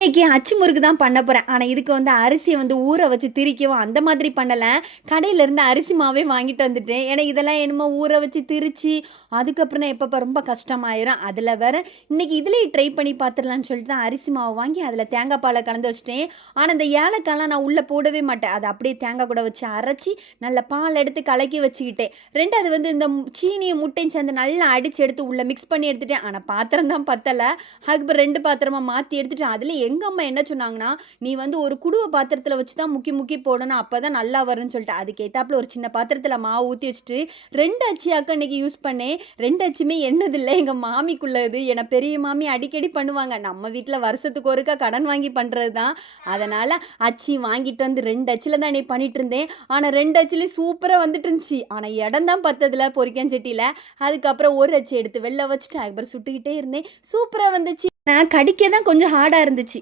இன்னைக்கு அச்சு முறுக்கு தான் பண்ண போறேன். ஆனா, இதுக்கு வந்து அரிசிய வந்து ஊற வச்சு திரிக்கவும் அந்த மாதிரி பண்ணல. கடையிலருந்து அரிசி மாவே வாங்கிட்டு வந்துட்டேன். ஏன்னா, இதெல்லாம் என்னமோ ஊற வச்சு திரிச்சு, அதுக்கப்புறம் எப்பப்ப ரொம்ப கஷ்டமாயிரும். அதில வேற இன்னைக்கு இதிலேயே ட்ரை பண்ணி பார்த்துடலான்னு சொல்லிட்டு தான் அரிசி மாவு வாங்கி அதில தேங்காய் பால கலந்து வச்சுட்டேன். ஆனா, இந்த ஏலக்காய்லாம் நான் உள்ள போடவே மாட்டேன். அத அப்படியே தேங்காய் கூட வச்சு அரைச்சு, நல்ல பால் எடுத்து கலக்கி வச்சுக்கிட்டேன். 2வது வந்து இந்த சீனியும் முட்டையும் சேர்ந்து நல்லா அடிச்சு எடுத்து உள்ள மிக்ஸ் பண்ணி எடுத்துட்டேன். ஆனா, பாத்திரம் தான் பத்தல. அதுக்கப்புறம் 2 பாத்திரமா மாத்தி எடுத்துட்டேன். அதில எங்க அம்மா என்ன சொன்னாங்கன்னா, "நீ வந்து ஒரு குடுவ பாத்திரத்தில வச்சு தான் முக்கி முக்கி போடணும். அப்பதான் நல்லா வரும்ன்னு" சொல்லிட்டு, அதுக்கு ஏத்தாப்புல ஒரு சின்ன பாத்திரத்தில மாவு ஊத்தி வச்சுட்டு, 2 அச்சியாக்கம் இன்னைக்கு யூஸ் பண்ணேன். 2 அச்சுமே என்னதில்ல, எங்க மாமிக்குள்ளது. ஏன்னா பெரிய மாமி அடிக்கடி பண்ணுவாங்க. நம்ம வீட்ல வருஷத்துக்கு ஒருக்கா கடன் வாங்கி பண்றது தான். அதனால அச்சி வாங்கிட்டு வந்து 2 அச்சுல தான் இன்னைக்கு பண்ணிட்டு இருந்தேன். ஆனா 2 அச்சுலயும் சூப்பரா வந்துட்டு இருந்துச்சு. ஆனா இடம் தான் பத்ததில்ல பொரிக்கஞ்சட்டியில. அதுக்கப்புறம் 1 அச்சு எடுத்து வெளில வச்சுட்டு, அதுக்கப்புறம் சுட்டுக்கிட்டே இருந்தேன். சூப்பரா வந்துச்சு. நான் கடிக்க தான் கொஞ்சம் ஹார்டா இருந்துச்சு.